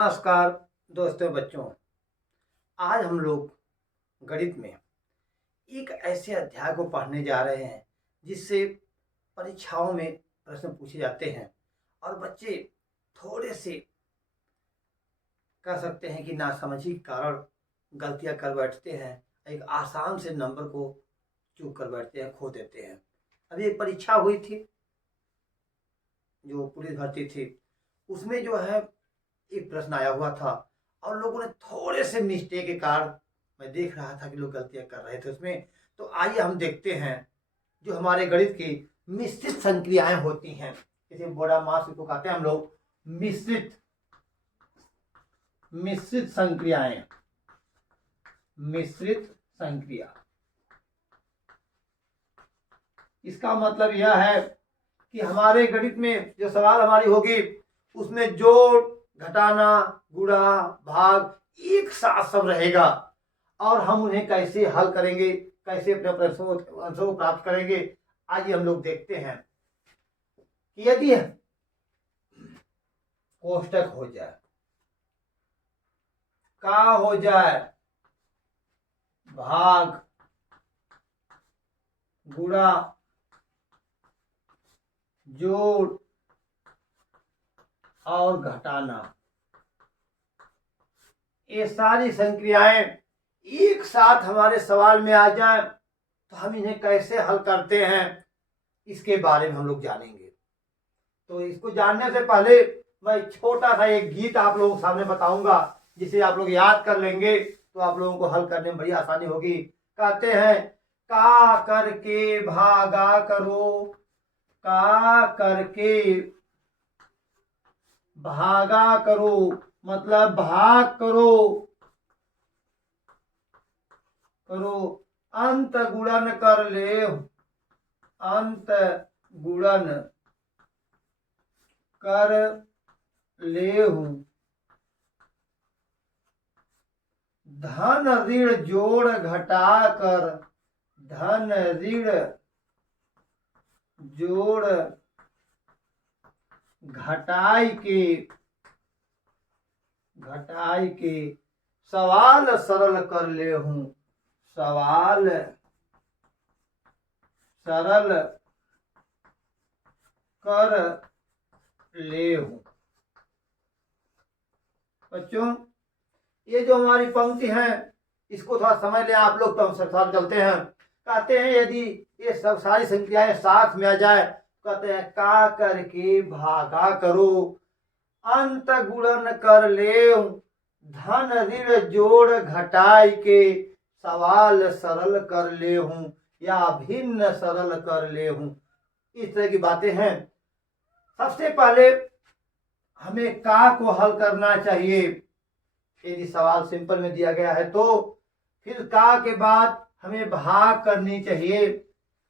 नमस्कार दोस्तों बच्चों। आज हम लोग गणित में एक ऐसे अध्याय को पढ़ने जा रहे हैं जिससे परीक्षाओं में प्रश्न पूछे जाते हैं और बच्चे थोड़े से कह सकते हैं कि नासमझी के कारण गलतियां कर बैठते हैं। एक आसान से नंबर को चूक कर बैठते हैं, खो देते हैं। अभी एक परीक्षा हुई थी जो पुलिस भर्ती थी, उसमें जो है एक प्रश्न आया हुआ था और लोगों ने थोड़े से मिस्टेक के कारण, मैं देख रहा था कि लोग गलतियां कर रहे थे उसमें। तो आइए हम देखते हैं जो हमारे गणित की मिश्रित संक्रियाएं होती हैं, जैसे बड़ा मास को कहते हैं हम लोग मिश्रित संक्रियाएं। मिश्रित संक्रिया, इसका मतलब यह है कि हमारे गणित में जो सवाल हमारी होगी उसमें जोड़, घटाना, गुणा, भाग एक साथ सब रहेगा और हम उन्हें कैसे हल करेंगे, कैसे अपने आंसरों को प्राप्त करेंगे। आइए हम लोग देखते हैं कि यदि कोष्टक हो जाए, का हो जाए, भाग, गुणा, जोड़ और घटाना, ये सारी संक्रियाएं एक साथ हमारे सवाल में आ जाएं तो हम इन्हें कैसे हल करते हैं इसके बारे में हम लोग जानेंगे। तो इसको जानने से पहले मैं छोटा सा एक गीत आप लोगों के सामने बताऊंगा, जिसे आप लोग याद कर लेंगे तो आप लोगों को हल करने में बड़ी आसानी होगी। कहते हैं, का करके भागा करो, का करके भागा करो, मतलब भाग करो, अंत गुणन कर ले, अंत गुणन कर ले, धन ऋण जोड़ घटा कर, धन ऋण जोड़ घटाई के सवाल सरल कर ले हूं, सवाल सरल कर ले हूं। बच्चों, ये जो हमारी पंक्ति है इसको थोड़ा समझ लें आप लोग, तो हम साथ चलते हैं। कहते हैं यदि ये सब सारी संख्याएं साथ में आ जाए, कहते हैं का करके भागा करो, अंत गुणन कर ले, धन ऋण जोड़ घटाई के सवाल सरल कर ले हूं या भिन्न सरल कर ले हूं। इस तरह की बातें हैं। सबसे पहले हमें का को हल करना चाहिए। यदि सवाल सिंपल में दिया गया है तो फिर का के बाद हमें भाग करनी चाहिए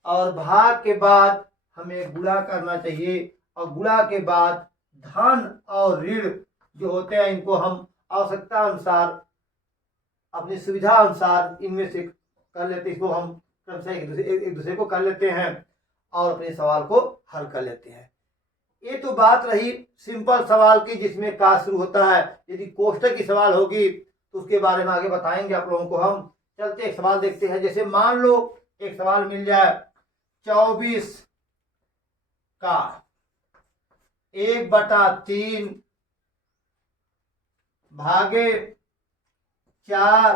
और भाग के बाद हमें गुणा करना चाहिए और गुणा के बाद धन और ऋण जो होते हैं इनको हम आवश्यकता अनुसार, अपनी सुविधा अनुसार इनमें से कर लेते, इसको हम क्रमशः एक दूसरे को कर लेते हैं और अपने सवाल को हल कर लेते हैं। ये तो बात रही सिंपल सवाल की जिसमें का शुरू होता है। यदि कोष्टक की सवाल होगी तो उसके बारे में आगे बताएंगे आप लोगों को। हम चलते एक सवाल देखते हैं। जैसे मान लो एक सवाल मिल जाए 24 का 1/3 भागे 4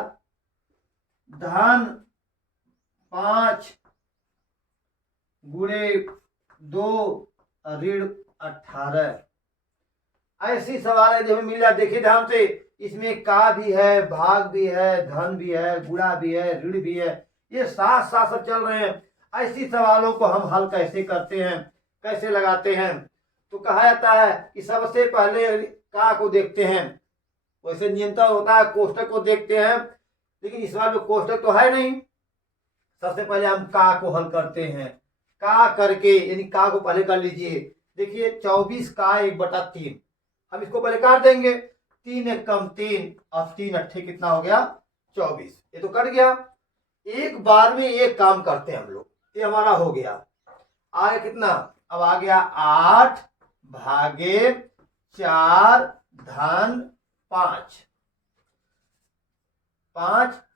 धन 5 गुणे 2 ऋण 18। ऐसी सवाल है जो हमें मिला। देखिए ध्यान से, इसमें का भी है, भाग भी है, धन भी है, गुणा भी है, ऋण भी है, ये साथ साथ सब चल रहे हैं। ऐसी सवालों को हम हल कैसे करते हैं, कैसे लगाते हैं? तो कहा जाता है कि सबसे पहले का को देखते हैं। वैसे नियंत्रण होता है कोष्टक को देखते हैं, लेकिन इस बार में कोष्टक तो है नहीं। सबसे पहले हम का को हल करते हैं। का करके, यानी का को पहले कर लीजिए। देखिए 24 का 1/3, हम इसको पहले काट देंगे। 3 एक कम 3 और 3 अट्ठे कितना हो गया 24, ये तो कट गया। एक बार में एक काम करते हैं हम लोग, ये हमारा हो गया। आगे कितना, अब आ गया 8 भागे 4 धन 5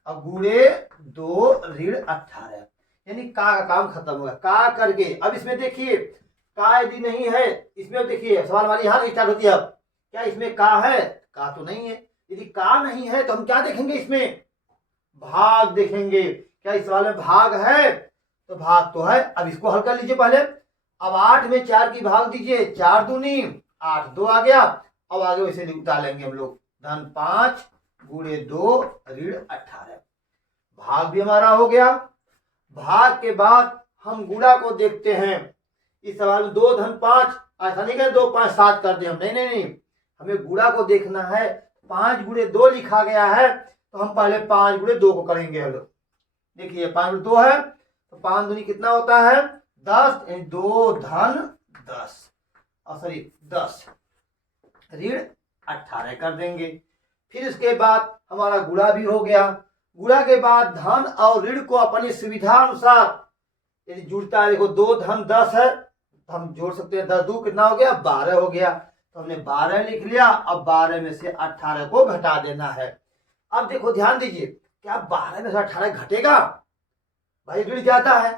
और गुणे 2 ऋण 18, यानी का काम खत्म होगा। का करके अब इसमें देखिए का यदि नहीं है, इसमें देखिए सवाल हमारी यहाँ से स्टार्ट होती है। अब क्या इसमें का है? का तो नहीं है। यदि का नहीं है तो हम क्या देखेंगे? इसमें भाग देखेंगे। क्या इस सवाल में भाग है? तो भाग तो है। अब इसको हल कर लीजिए पहले। अब 8 में 4 की भाग दीजिए, 4 दूनी 8, 2 आ गया। अब आगे वैसे डालेंगे हम लोग, धन 5 गुणे 2 ऋण 18, भाग भी हमारा हो गया। भाग के बाद हम गुणा को देखते हैं। इस सवाल में 2 धन 5, ऐसा नहीं कर 2 5 7 कर दे हम, नहीं नहीं नहीं, हमें गुणा को देखना है। 5 गुणे 2 लिखा गया है तो हम पहले 5 गुणे 2 को करेंगे हम लोग। देखिए 5 गुणे 2 है तो 5 दूनी कितना होता है? 10, 2 धन 10 और सॉरी 10 ऋण 18 कर देंगे। फिर इसके बाद हमारा गुणा भी हो गया। गुणा के बाद धन और ऋण को अपनी सुविधा अनुसार यदि जुड़ता है, देखो 2 धन 10 है तो हम जोड़ सकते हैं। 10 2 कितना हो गया? 12 हो गया। तो हमने 12 लिख लिया। अब 12 में से 18 को घटा देना है। अब देखो ध्यान दीजिए, क्या 12 में से 18 घटेगा? भाई ऋण ज्यादा है,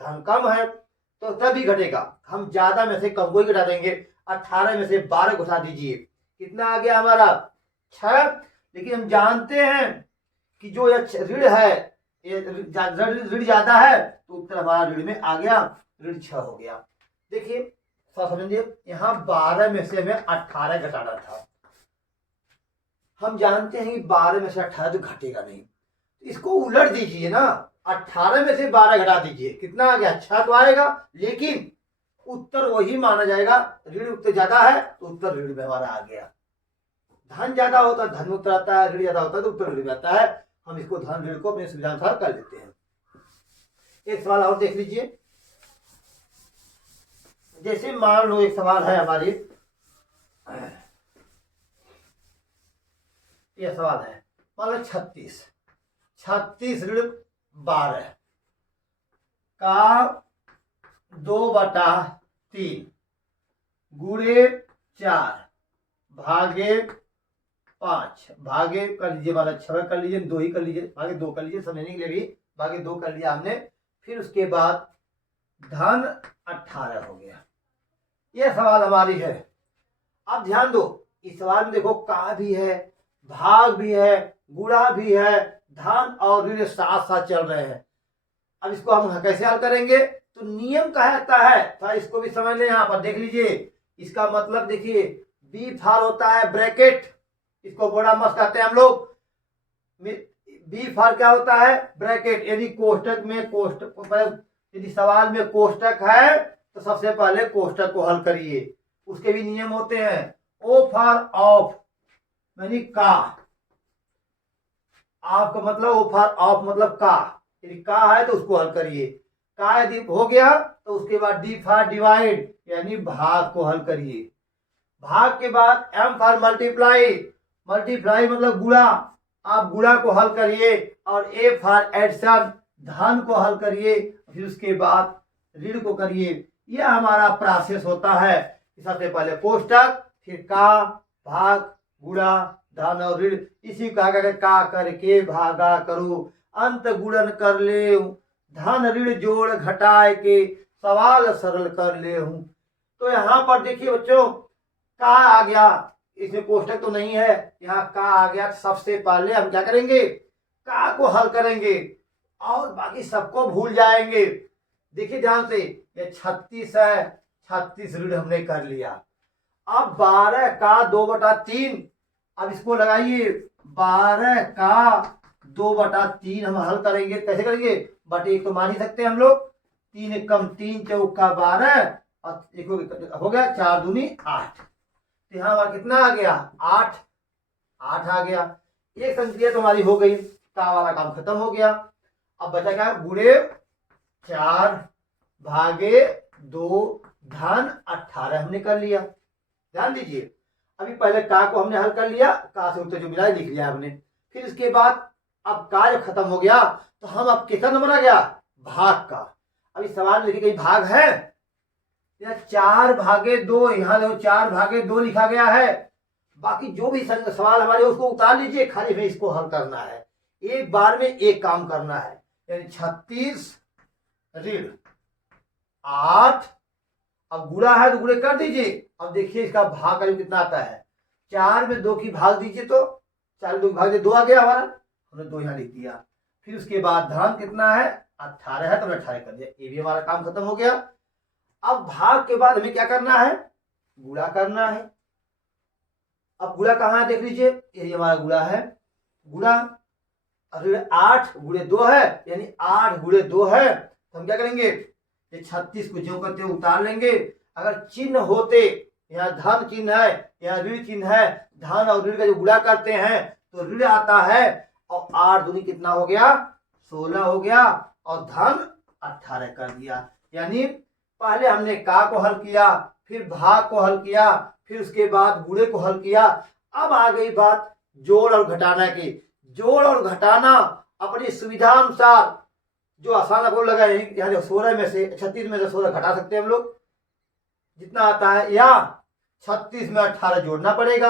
धन कम है, तो तभी घटेगा। हम ज्यादा में से कम को ही घटा देंगे। 18 में से 12 घटा दीजिए, कितना आ गया हमारा? 6। लेकिन हम जानते हैं कि जो ये ऋण है, ये ऋण ज्यादा है, तो उत्तर हमारा ऋण में आ गया, ऋण 6 हो गया। देखिए समझिए, यहाँ 12 में से हमें 18 घटाना था। हम जानते हैं कि 12 में से 18 तो घटेगा नहीं, इसको उलट दीजिए ना, 18 में से 12 घटा दीजिए, कितना आ गया? 6 तो आएगा, लेकिन उत्तर वही माना जाएगा। ऋण उत्तर ज्यादा है तो उत्तर ऋण में हमारा आ गया। धन ज्यादा होता है धन में उत्तर आता है, ऋण ज्यादा होता है तो उत्तर ऋण में आता है। हम इसको धन ऋण को अपने सुविधा अनुसार कर लेते हैं। एक सवाल और देख लीजिए। जैसे मान लो एक सवाल है हमारी, यह सवाल है, मान लो 36 ऋण 12 का 2/3 गुणे 4 भागे 5, भागे कर लीजिए, वाला 6 कर लीजिए, 2 ही कर लीजिए, भागे 2 कर लीजिए, समझने के लिए भी भागे 2 कर लिया हमने। फिर उसके बाद धन 18 हो गया। यह सवाल हमारी है। अब ध्यान दो, इस सवाल में देखो का भी है, भाग भी है, गुणा भी है, धन और ऋण साथ साथ चल रहे हैं। अब इसको हम कैसे हल करेंगे? तो नियम कहता है, तो इसको भी समझ लें। यहाँ पर देख लीजिए, इसका मतलब देखिए, बी फार होता है ब्रैकेट, इसको बड़ा मस्त कहते हैं हम लोग। बी फार क्या होता है? ब्रैकेट। यदि कोष्टक में यदि सवाल में कोष्टक है तो सबसे पहले कोष्टक को हल करिए। उसके भी नियम होते हैं। ओ फार ऑफ, यानी का, आपका मतलब ओ फार ऑफ मतलब का, यदि का है तो उसको हल करिए। का यदि हो गया तो उसके बाद डी फार डिवाइड, यानी भाग को हल करिए। भाग के बाद एम फार मल्टीप्लाई, मल्टीप्लाई मतलब गुणा, आप गुणा को हल करिए। और ए फार एडिशन, धन को हल करिए। फिर उसके बाद ऋण को करिए। यह हमारा प्रोसेस होता है। सबसे पहले कोष्टक, फिर का, भाग, गुणा, धन और ऋण। इसी का करके भागा करो, अंत गुणन कर ले, धन ऋण जोड़ घटाए के सवाल सरल कर ले हूं। तो यहाँ पर देखिए बच्चों, का आ गया, इसमें कोष्टक तो नहीं है, यहाँ का आ गया। सबसे पहले हम क्या करेंगे? का को हल करेंगे और बाकी सबको भूल जाएंगे। देखिए ध्यान से, ये 36 है, 36 ऋण हमने कर लिया। अब 12 का 2/3, अब इसको लगाइए, 12 का 2/3 हम हल करेंगे। कैसे करेंगे? बटे 1 तो मान ही सकते हैं हम लोग। 3 कम 3 चौका 12 और एक हो गया 4 दूनी 8। तो यहाँ हमारा कितना आ गया? 8 आ गया। एक संक्रिया तो हमारी हो गई, का वाला काम खत्म हो गया। अब बचा क्या? गुणे 4 भागे 2 धन 18 हमने कर लिया। ध्यान दीजिए, अभी पहले का को हमने हल कर लिया, का से उत्तर जो मिला लिख लिया हमने। फिर इसके बाद अब का जब खत्म हो गया तो हम अब कितना नंबर आ गया? भाग का। अभी सवाल में लिखी गई भाग है, 4 भागे 2, यहाँ देखो 4 भागे 2 लिखा गया है। बाकी जो भी सवाल हमारे उसको उतार लीजिए, खाली में इसको हल करना है, एक बार में एक काम करना है। यानी 36 ऋण 8, अब गुणा है तो गुणे कर दीजिए। अब देखिए इसका भाग का कितना आता है, 4 में 2 की भाग दीजिए तो 4 में 2 की भाग दे 2 आ गया हमारा, हमने 2 यहाँ लिख दिया। फिर उसके बाद धन कितना है 18 है तो हमने 18 कर दिया, ये भी हमारा काम खत्म हो गया। अब भाग के बाद हमें क्या करना है, गुणा करना है। अब गुणा कहाँ है देख लीजिए, यही हमारा गुणा है। गुणा 8 गुणे 2 है, यानी 8 गुणे 2 है, तो हम क्या करेंगे, ये 36 को ज्यों करते उतार लेंगे। अगर चिन्ह होते, यहाँ धन चिन्ह है, यहाँ ऋण चिन्ह है, धन और ऋण का जो गुणा करते हैं तो ऋण आता है, और 8 दूनी कितना हो गया 16 हो गया, और धन 18 कर दिया। यानी पहले हमने का को हल किया, फिर भाग को हल किया, फिर उसके बाद गुणे को हल किया। अब आ गई बात जोड़ और घटाना की। जोड़ और घटाना अपनी सुविधा अनुसार जो आसान आपको लगा, यहाँ 16 में से 36 में से 16 घटा सकते हैं हम लोग जितना आता है, या 36 में 18 जोड़ना पड़ेगा।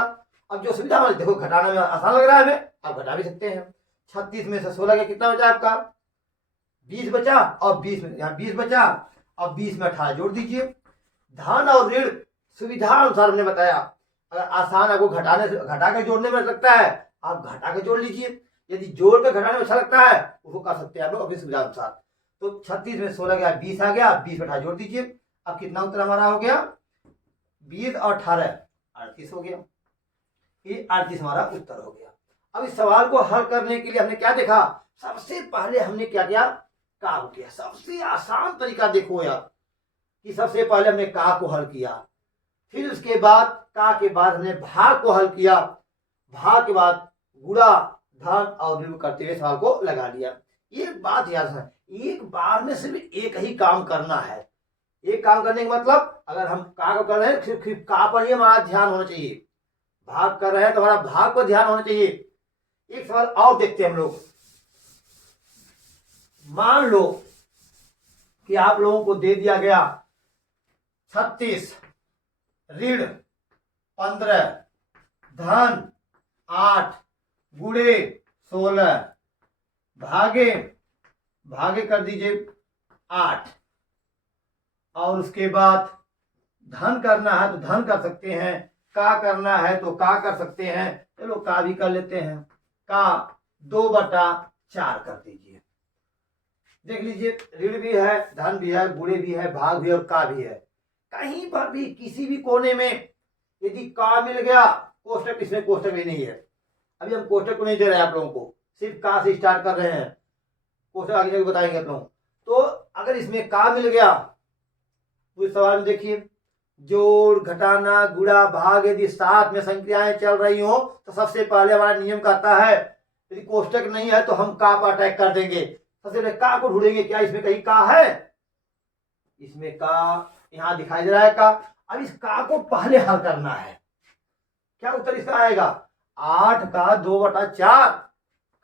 अब जो सुविधा हमारी, देखो घटाना में आसान लग रहा है हमें, आप घटा भी सकते हैं। 36 में से 16 का कितना बचा आपका 20 बचा, और 20 में यहाँ 20 बचा, अब 20 में 18 जोड़ दीजिए। धन और ऋण सुविधा अनुसार हमने बताया, अगर आसान आपको घटाने से घटा कर जोड़ने में लगता है आप घटा के जोड़ लीजिए, यदि जोड़ कर घटाने में अच्छा लगता है उसको कर सकते हैं आप लोग अपनी सुविधा अनुसार। तो 36 में 16 गया 20 आ गया, 20 में 18 जोड़ दीजिए। अब कितना उत्तर हमारा हो गया 20 और 18 38 हो गया, ये 38 हमारा उत्तर हो गया। अब इस सवाल को हल करने के लिए हमने क्या देखा, सबसे पहले हमने क्या किया, का को किया। सबसे आसान तरीका देखो यार, कि सबसे पहले हमने का को हल किया, फिर उसके बाद का के बाद हमने भाग को हल किया, भाग के बाद गुणा धन और ऋण करते हुए सवाल को लगा लिया। एक बात याद है, एक बार में सिर्फ एक ही काम करना है। एक काम करने का मतलब, अगर हम का को कर रहे हैं सिर्फ का पर ही हमारा ध्यान होना चाहिए, भाग कर रहे हैं तो हमारा भाग पर ध्यान होना चाहिए। एक सवाल और देखते हैं हम लोग। मान लो कि आप लोगों को दे दिया गया 36 ऋण 15 धन 8 गुणे 16 भागे भागे कर दीजिए 8, और उसके बाद धन करना है तो धन कर सकते हैं, का करना है तो का कर सकते हैं। चलो का भी कर लेते हैं, का 2/4 कर दीजिए। देख लीजिए ऋण भी है, धन भी है, गुणे भी है, भाग भी है और का भी है। कहीं पर भी किसी भी कोने में यदि का मिल गया, कोष्टक इसमें कोष्टक भी नहीं है, अभी हम कोष्टक को नहीं दे रहे हैं आप लोगों को, सिर्फ का से स्टार्ट कर रहे हैं, कोष्टक आगे जाकर बताएंगे आप लोग। तो अगर इसमें का मिल गया तो इस सवाल में देखिए, जोड़ घटाना गुणा भाग यदि साथ में संख्याएं चल रही हो तो सबसे पहले हमारा नियम कहता है, यदि कोष्टक नहीं है तो हम का पर अटैक कर देंगे। सबसे पहले का को ढूंढेंगे, क्या इसमें कहीं का है, इसमें का यहां दिखाई दे रहा है का। अब इस का को पहले हल करना है, क्या उत्तर इसका आएगा 8 का 2/4।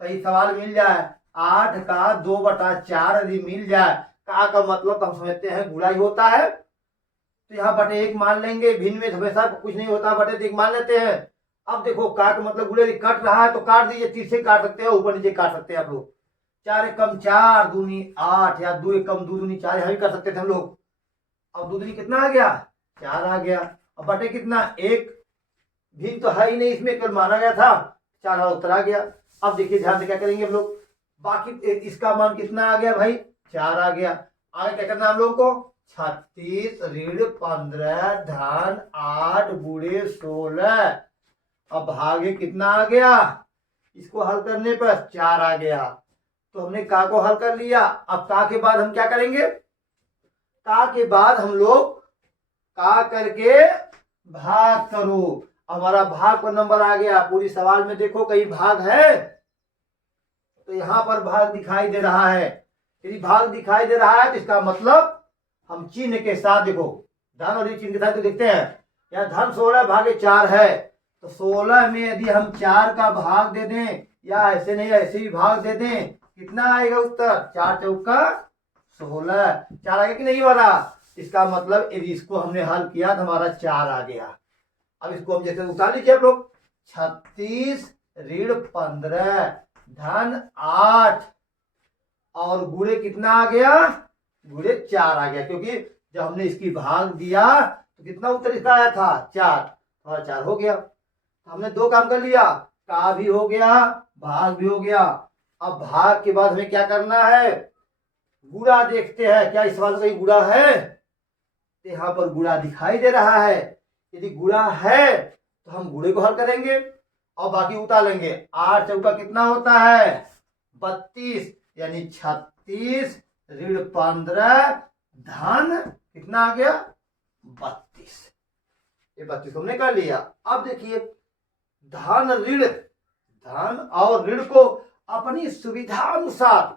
कहीं सवाल मिल जाए 8 का 2/4 यदि मिल जाए, का मतलब तो हम समझते हैं गुणा ही होता है, तो यहाँ बटे 1 मान लेंगे, भिन्न में हमेशा कुछ नहीं होता, बटे 1 मान लेते हैं। अब देखो का मतलब गुणा कट रहा है तो काट दीजिए, 30 से काट सकते हैं, ऊपर नीचे काट सकते हैं आप लोग। 4 एकम 4 दूनी 8, या 2 एकम 2 दूनी 4, यहाँ भी कर सकते थे हम लोग। अब 2 दूनी कितना आ गया 4 आ गया, अब बटे कितना 1, भिन्न तो है ही नहीं इसमें, केवल माना गया था, 4 उत्तर आ गया। अब देखिए ध्यान से क्या करेंगे हम लोग, बाकी इसका मान कितना आ गया भाई 4 आ गया। आगे क्या करना हम लोगों को, 36 ऋण 15 धन 8 गुणे 16, अब भागे कितना आ गया, इसको हल करने पर 4 आ गया। तो हमने का को हल कर लिया। अब का के बाद हम क्या करेंगे, का के बाद हम लोग का करके भाग करो, हमारा भाग पर नंबर आ गया। पूरी सवाल में देखो कहीं भाग है तो यहां पर भाग दिखाई दे रहा है, यदि भाग दिखाई दे रहा है तो इसका मतलब हम चिन्ह के साथ, देखो धन और चिन्ह के साथ तो देखते हैं, या धन 16 भागे 4 है, तो 16 में यदि हम 4 का भाग दे दें, या ऐसे नहीं ऐसे भी भाग दे दें, कितना आएगा उत्तर 4 चौका 16, 4 आएगा कि नहीं वाला। इसका मतलब यदि इसको हमने हल किया तो हमारा 4 आ गया। अब इसको हम जैसे उतार लीजिए आप लोग, 36 ऋण 15 धन 8 और गुणे कितना आ गया, गुणे 4 आ गया, क्योंकि जब हमने इसकी भाग दिया तो कितना उत्तर इसका आया था 4 और 4 हो गया। हमने दो काम कर लिया, का भी हो गया भाग भी हो गया। अब भाग के बाद हमें क्या करना है, गुणा देखते हैं क्या इस सवाल में गुणा है, तो यहाँ पर गुणा दिखाई दे रहा है। यदि गुणा है तो हम गुणे को हल करेंगे और बाकी उतारेंगे। 8 चौका कितना होता है 32 यानी 36 ऋण 15 धन कितना आ गया 32। ये 32 हमने कर लिया। अब देखिए धन ऋण, धन और ऋण को अपनी सुविधा अनुसार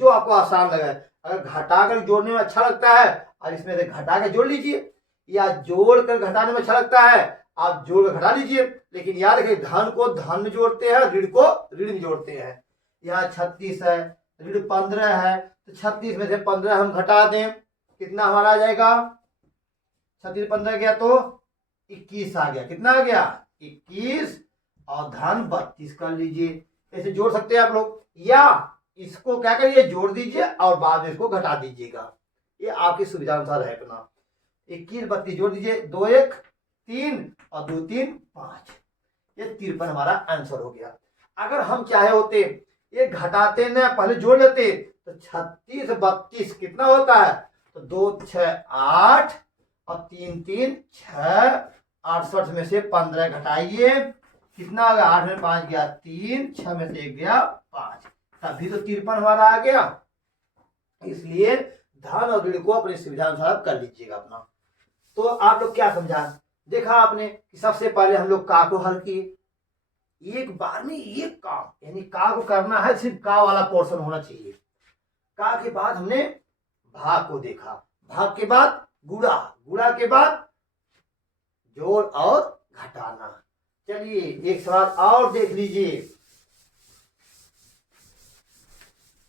जो आपको आसान लगे, अगर घटाकर जोड़ने में अच्छा लगता है और इसमें से घटा के जोड़ लीजिए, या जोड़ कर घटाने में अच्छा लगता है आप जोड़ कर घटा लीजिए। लेकिन याद रखिए धन को धन में जोड़ते हैं, ऋण को ऋण में जोड़ते हैं। यहाँ 36 है, ऋण 15 है, तो 36 में से 15 हम घटा दें, कितना हमारा आ जाएगा 36 15 गया तो 21 आ गया। कितना आ गया 21 और धन 32 कर लीजिए। ऐसे जोड़ सकते हैं आप लोग, या इसको क्या करिए जोड़ दीजिए और बाद में इसको घटा दीजिएगा, ये आपकी सुविधा अनुसार है अपना। 21 32 जोड़ दीजिए, 2 1 3 और 2 3 5, ये 53 हमारा आंसर हो गया। अगर हम चाहे होते ये घटाते न पहले जोड़ लेते तो 36 32 कितना होता है, तो 2 6 8 और 3 3 6, 68 में से 15 घटाइए, कितना आ गया 8 में 5 गया 3, 6 में से 1 गया 5, तभी तो 53 हमारा आ गया। इसलिए धन और ऋण को अपनी सुविधा अनुसार कर लीजिएगा अपना। तो आप लोग क्या समझा, देखा आपने कि सबसे पहले हम लोग का को हल किए, एक बार में एक काम, यानी का को करना है, सिर्फ का वाला पोर्शन होना चाहिए। का के बाद हमने भाग को देखा, भाग के बाद गुणा, गुणा के बाद जोड़ और घटाना। चलिए एक सवाल और देख लीजिए।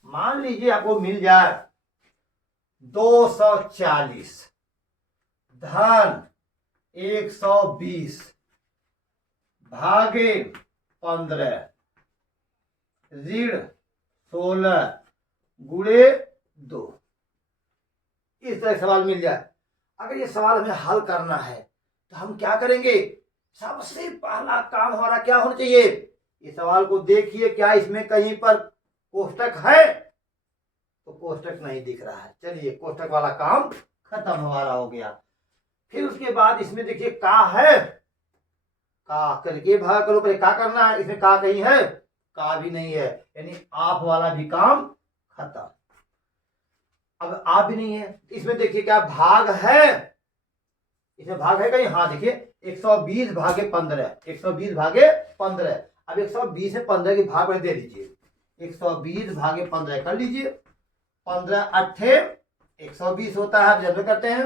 मान लीजिए आपको मिल जाए 240 धन 120 भागे 15 ऋण 16 गुणे 2। इस तरह सवाल मिल जाए। अगर ये सवाल हमें हल करना है तो हम क्या करेंगे, सबसे पहला काम हमारा क्या होना चाहिए, इस सवाल को देखिए क्या इसमें कहीं पर कोष्टक है, तो कोष्टक नहीं दिख रहा है। चलिए कोष्टक वाला काम खत्म हमारा हो गया। फिर उसके बाद इसमें देखिए का है, का करके भाग करो, पहले का करना है, इसमें का कहीं है, का भी नहीं है, यानी आप वाला भी काम खत्म। अब आप भी नहीं है, इसमें देखिए क्या भाग है, इसमें भाग है कहीं, हाँ देखिए 120 भागे 15, 120 भागे 15। अब 120 में 15 की भाग दे दीजिए, 120 भागे 15 कर लीजिए, 15 अट्ठे 120 होता है, जब करते हैं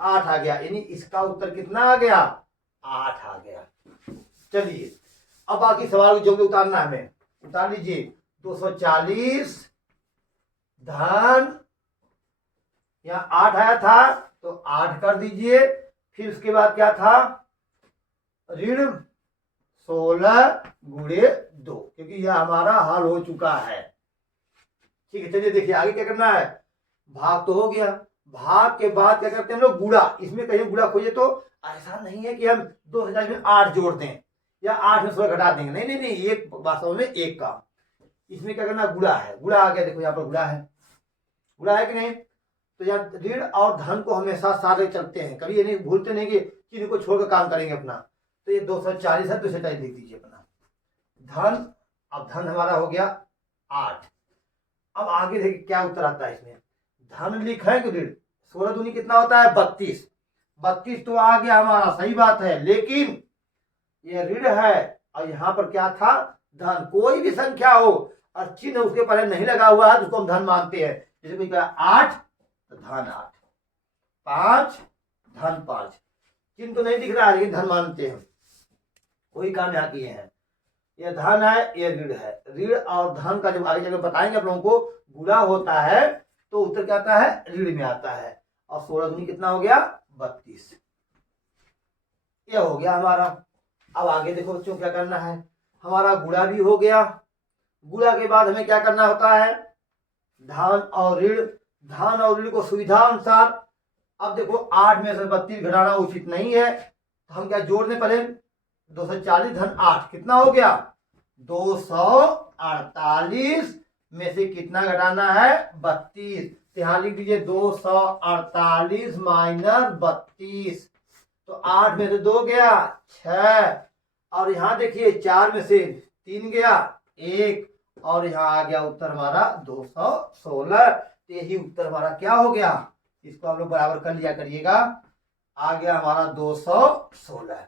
8 आ गया, यानी इसका उत्तर कितना आ गया 8 आ गया। चलिए अब बाकी सवाल जो भी उतारना है हमें उतार लीजिए। 240 धन यहाँ 8 आया था तो 8 कर दीजिए, फिर उसके बाद क्या था ऋण 16 गुणे 2, क्योंकि यह हमारा हल हो चुका है। ठीक है चलिए देखिए आगे क्या करना है, भाग तो हो गया, भाग के बाद क्या करते हैं हम लोग गुणा। इसमें कहीं गुणा खोजे तो ऐसा नहीं है कि हम 2000 में 8 जोड़ दें या 8 में 16 घटा देंगे, नहीं नहीं नहीं, एक वास्तव में एक काम। इसमें क्या करना गुणा है, गुणा आ गया, देखो यहाँ पर गुणा है, गुणा है कि नहीं। तो यहाँ ऋण और धन को हमेशा साथ ले चलते हैं, कभी ये नहीं भूलते नहीं कि चिन्ह को छोड़कर काम करेंगे अपना। तो ये 240 है, 240 लिख दीजिए अपना धन। अब धन हमारा हो गया 8। अब आगे देखिए क्या उत्तर आता है इसमें, धन लिखे कि ऋण, 16 दूनी कितना होता है 32, 32 तो आ गया हमारा, सही बात है, लेकिन ये ऋण है और यहाँ पर क्या था धन। कोई भी संख्या हो और चिन्ह उसके पहले नहीं लगा हुआ है तो उसको हम धन मानते हैं। जैसे कोई कहा 8 तो धन 8, 5 धन 5, चिन्ह तो नहीं दिख रहा है लेकिन धन मानते हैं, वही काम यहाँ किए हैं। ये धन है ये ऋण है, ऋण और धन का जब आगे चलकर बताएंगे आप लोगों को गुणा होता है तो उत्तर क्या आता है ऋण में आता है। और 16 दूनी कितना हो गया 32, ये हो गया हमारा। अब आगे देखो बच्चों क्या करना है। हमारा गुणा भी हो गया। गुणा के बाद हमें क्या करना होता है, धन और ऋण। धन और ऋण को सुविधा अनुसार, अब देखो 8 में से 32 घटाना उचित नहीं है, तो हम क्या जोड़ दें पहले, 240 धन 8 कितना हो गया, 248 में से कितना घटाना है, 32। यहाँ लिख दीजिए 248 माइनस 32, तो 8 में से 2 गया 6, और यहाँ देखिए 4 में से 3 गया 1, और यहाँ आ गया उत्तर हमारा 216। तो यही उत्तर हमारा क्या हो गया, इसको हम लोग बराबर कर लिया करिएगा, आ गया हमारा 216।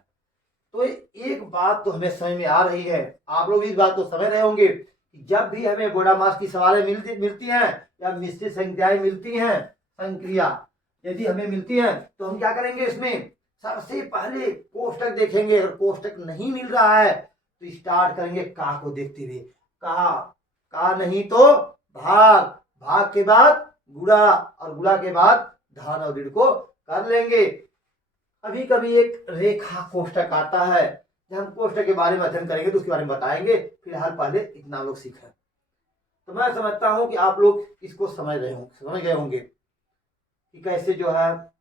तो एक बात तो हमें समझ में आ रही है, आप लोग इस बात को समझ रहे होंगे कि जब भी हमें बोडामास की सवालें मिलती हैं या मिश्रित संख्याएं मिलती हैं, संक्रिया यदि हमें मिलती हैं, तो हम क्या करेंगे, इसमें सबसे पहले कोष्टक देखेंगे। अगर कोष्टक नहीं मिल रहा है तो स्टार्ट करेंगे का को देखते हुए, का नहीं तो भाग, भाग के बाद गुणा, और गुणा के बाद धन और ऋण को कर लेंगे। अभी कभी एक रेखा कोष्टक आता है, जब हम कोष्टक के बारे में अध्ययन करेंगे तो उसके बारे में बताएंगे, फिलहाल पहले इतना लोग सीखें। तो मैं समझता हूं कि आप लोग इसको समझ गए होंगे कि कैसे जो है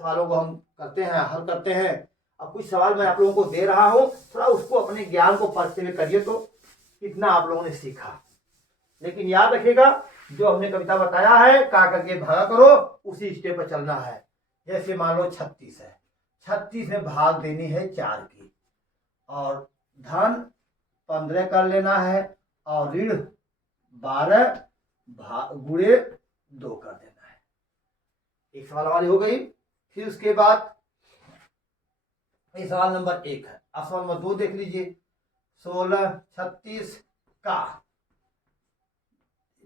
सवालों को हम करते हैं, हल करते हैं। अब कुछ सवाल मैं आप लोगों को दे रहा हूं, थोड़ा उसको अपने ज्ञान को परखते हुए करिए, तो कितना आप लोगों ने सीखा। लेकिन याद रखिएगा, जो हमने कविता बताया है का करके भागा करो, उसी स्टेप पर चलना है। जैसे मान लो 36 है, 36 में भाग देनी है 4 की, और धन 15 कर लेना है, और ऋण 12 गुणे 2 कर देना है। एक सवाल हमारी हो गई। फिर उसके बाद ये सवाल नंबर 1 है। अब सवाल नंबर 2 देख लीजिए, 16 36 का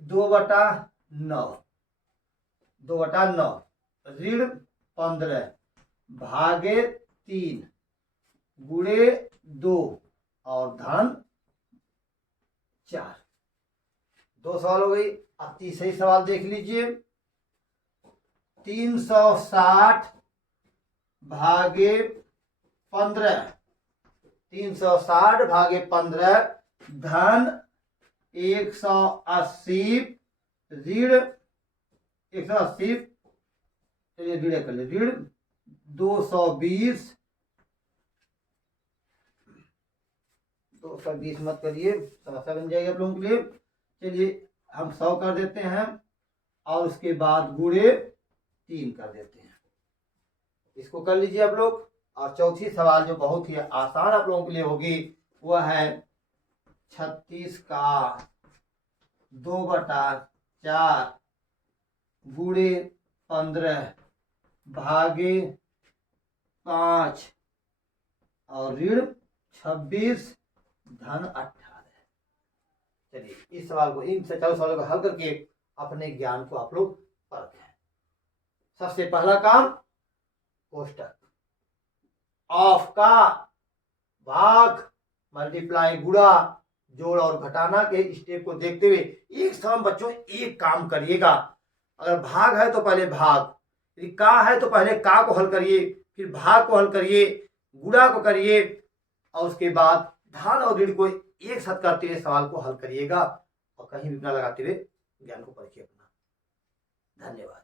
2/9, 2/9 ऋण 15 भागे 3 गुणे 2 और धन 4। 2 सवाल हो गई। अब तीसरी सवाल देख लीजिए, 360 भागे 15, 360 भागे 15 धन 180 ऋण 180, चलिए ऋण कर ले, ऋण 220 मत करिए, समस्या बन जाएगी आप लोगों के लिए। चलिए हम 100 कर देते हैं, और उसके बाद गुणे 3 कर देते हैं। इसको कर लीजिए आप लोग। और चौथी सवाल जो बहुत ही आसान आप लोगों के लिए होगी, वह है 36 का 2/4 गुणे 15 भागे 5 और ऋण 26 धन 18। चलिए इस सवाल को, इन 4 सवालों को हल करके अपने ज्ञान को आप लोग परखें। सबसे पहला काम, कोष्टक ऑफ का भाग मल्टीप्लाई गुणा जोड़ और घटाना के स्टेप को देखते हुए एक समय बच्चों एक काम करिएगा। अगर भाग है तो पहले भाग, यदि का है तो पहले का को हल करिए, फिर भाग को हल करिए, गुणा को करिए, और उसके बाद धन और ऋण को एक साथ करते हुए सवाल को हल करिएगा, और कहीं भी ना लगाते हुए ज्ञान को परखिए अपना। धन्यवाद।